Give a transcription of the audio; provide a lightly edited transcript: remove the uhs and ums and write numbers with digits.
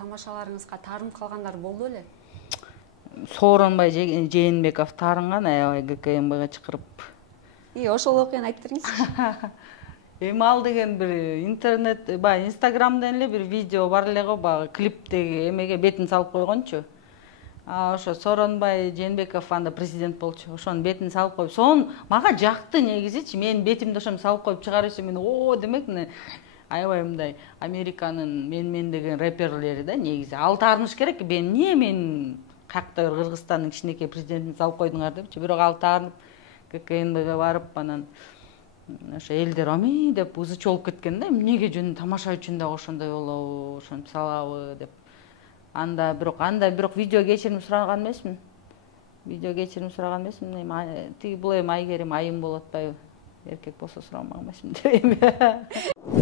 тамашаларыңызга таарынып калгандар болду беле? Сооронбай Жээнбеков таарынган аябай ГКМБга чакырып. Ошол окуяны айтып бериңизчи. Эми ал деген бир интернет, баягы Инстаграмдан эле бир видео бар эле го, баягы клиптеги эмеге бетин салып койгончу. Ошо Сооронбай Жээнбеков анда президент болчу. Ошонун бетин салып коюп, сонун мага жакты негизичи. Менин бетимди ошону салып коюп чыгарышы мен демек аябай мындай Американын мен деген рэперлери да негизи. Ал таарыныш керек. Эмне мен каякта бир Кыргызстандын кичинекей президентин салып койдуңар депчи. Бирок ал таарынып ККНБге барып анан ошо элдер ами деп ызычы болуп кеткен да. Эмнеге жөн тамаша үчүн да ошондой болобу, ошентип салабы деп. Бирок видео кечирим сураган эмесмин. Тиги бул эми Айгерим айым болуп атпайбы? Эркек болсо сурамак эмесмин деп.